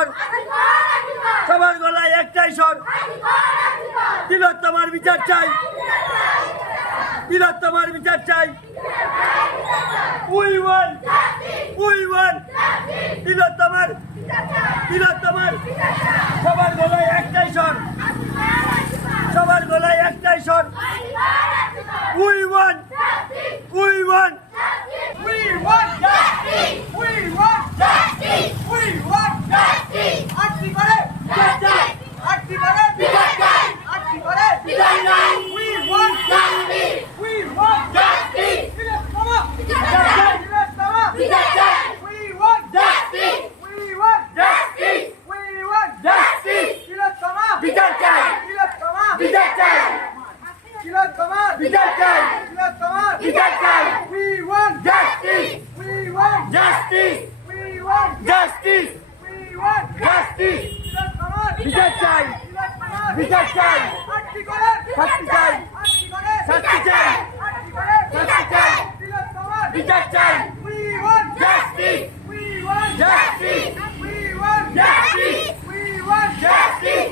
স্বর, সবার গলায় একটাই স্বর, তিলোত্তমার বিচার চাই, তিলোত্তমার বিচার চাই। উই ওয়ান্ট তিলোত্তমার, তিলোত্তমার, সবার গলায় একটাই স্বর, সবার গলায় একটাই স্বর। উই ওয়ান্ট বিচার চাই, বিচার চাই, শাস্তি চাই, শাস্তি চাই, শাস্তি চাই, বিচার চাই, justice, justice, justice, justice,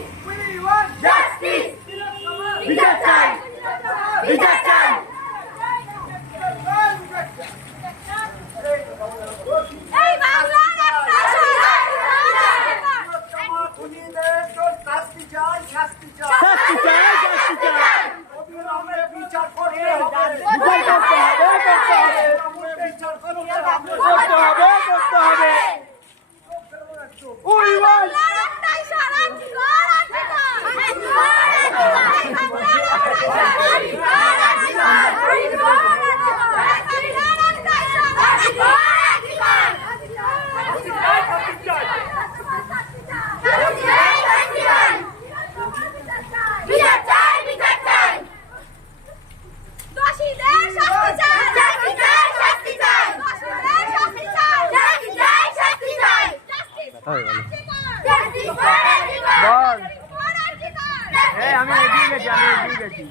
justice, বিচার চাই, বিচার চাই। আমি এগিয়ে গেছি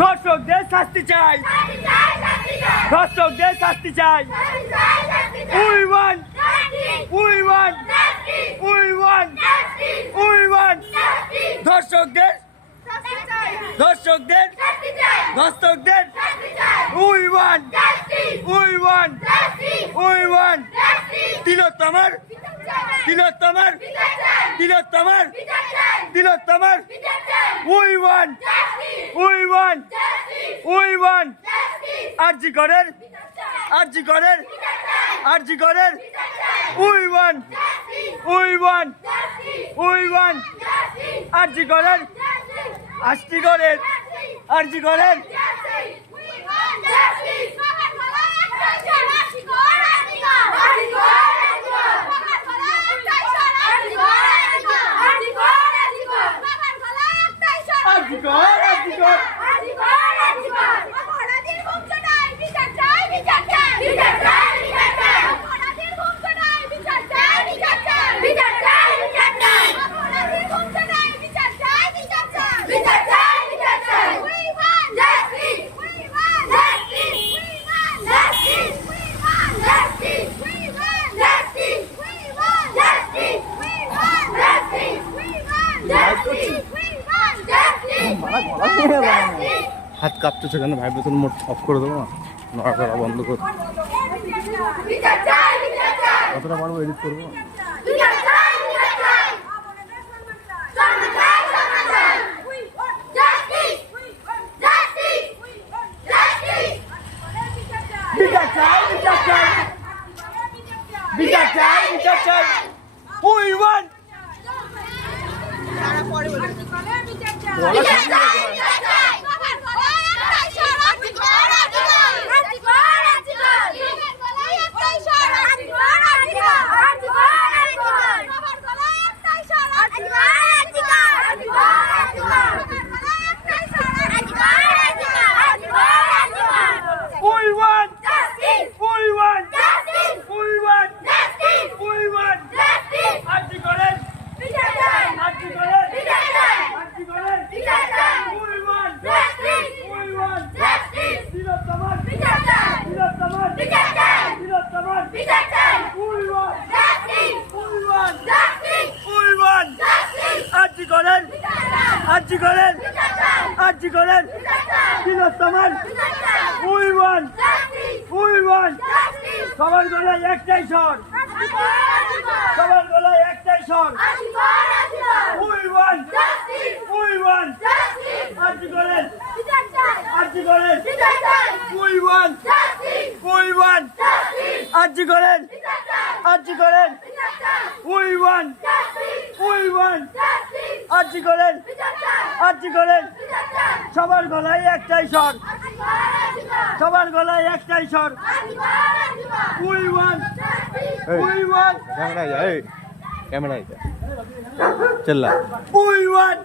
ধর্ষকদের শাস্তি চাই, ধর্ষকদের শাস্তি চাই। We want, we want, we want, we want ধর্ষকদের, ধর্ষকদের, ধর্ষকদের। We want, we want, we want তিলোত্তমার, তিলোত্তমার, তিলোত্তমার, তিলোত্তমার। We want, we want, we want RG করেন, আরজি করেন, আরজি করেন। We want, we want, we want RG করেন, আরজি করেন, আরজি করেন। হাত কাঁপতেছে কেন? ভাইব্রেশন মোড অফ করে দেবো না, নড়াচড়া বন্ধ করে। কতটা পারবো এডিট করবো? বিচার চাই, বিচার চাই, বিচার চাই, বিচার চাই। We want. সবার গলায় একটাই স্বর, সবার গলায় একটাই স্বর। উই ওয়ান্ট আরজি করেন, আরজি করেন। উই ওয়ান্ট আরজি করেন, আরজি করেন। উই ওয়ান্ট আরজি করেন, আরজি করেন। সবার গলায় একটাই স্বর, সবার গলায় একটাই স্বর। উই ওয়ান্ট कैमरा चल रहा উই ওয়ান্ট